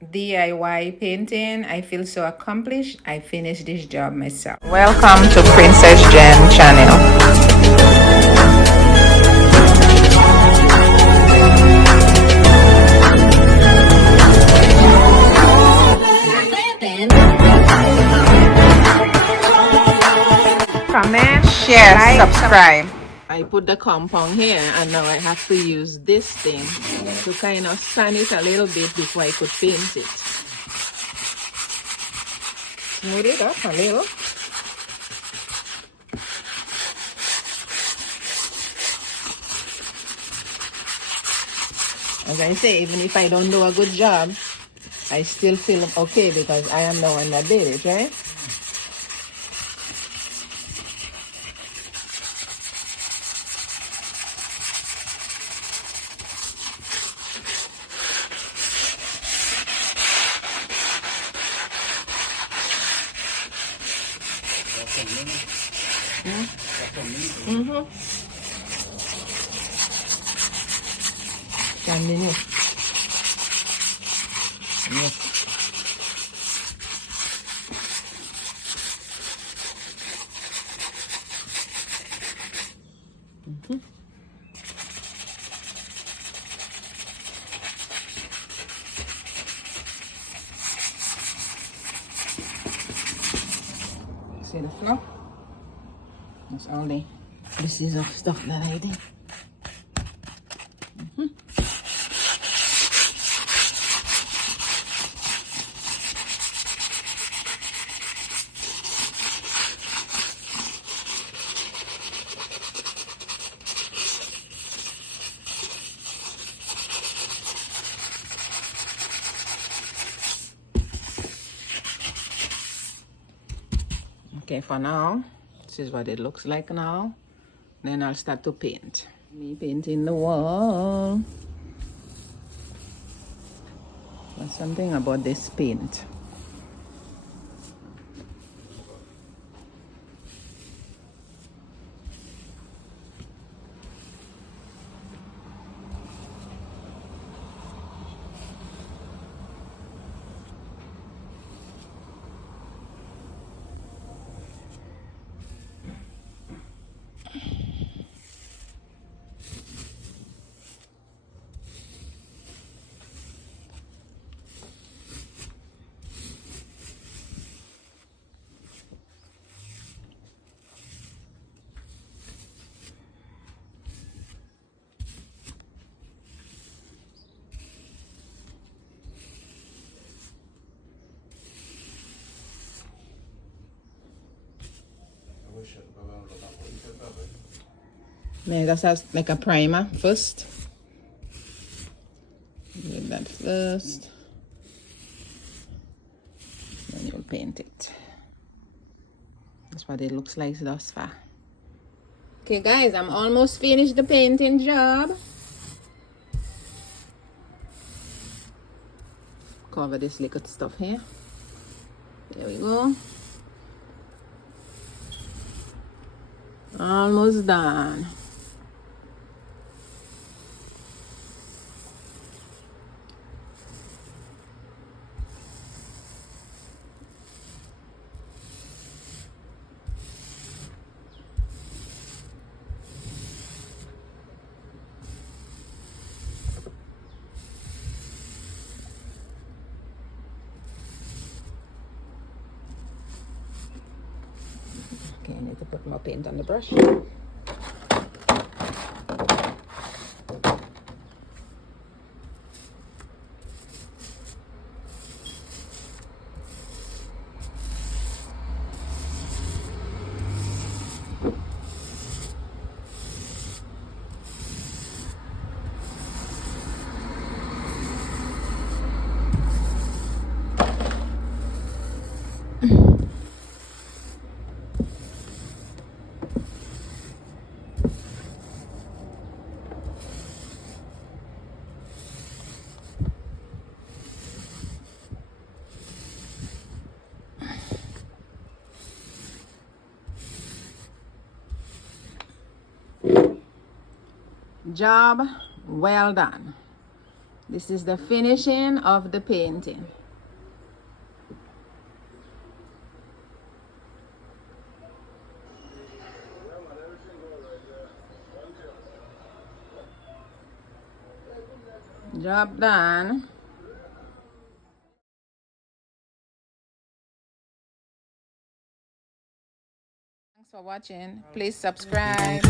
DIY painting. I feel so accomplished. I finished this job myself. Welcome to Princess Jen channel. Comment, share, like, subscribe. I put the compound here and now I have to use this thing to kind of sand it a little bit before I could paint it. Smooth it up a little. As I say, even if I don't do a good job, I still feel okay because I am the one that did it, right? Mm-hmm. Continue. Yes. See the floor? That's all the pieces of stuff that I did. Okay, for now, this is what it looks like now. Then I'll start to paint. Me painting the wall. There's something about this paint. May I just have like a primer first. Do that first. Then you'll paint it. That's what it looks like thus far. Okay guys, I'm almost finished the painting job. Cover this little stuff here. There we go. Almost done. Okay, I need to put more paint on the brush. Job well done. This is the finishing of the painting. Job done. Thanks for watching. Please subscribe.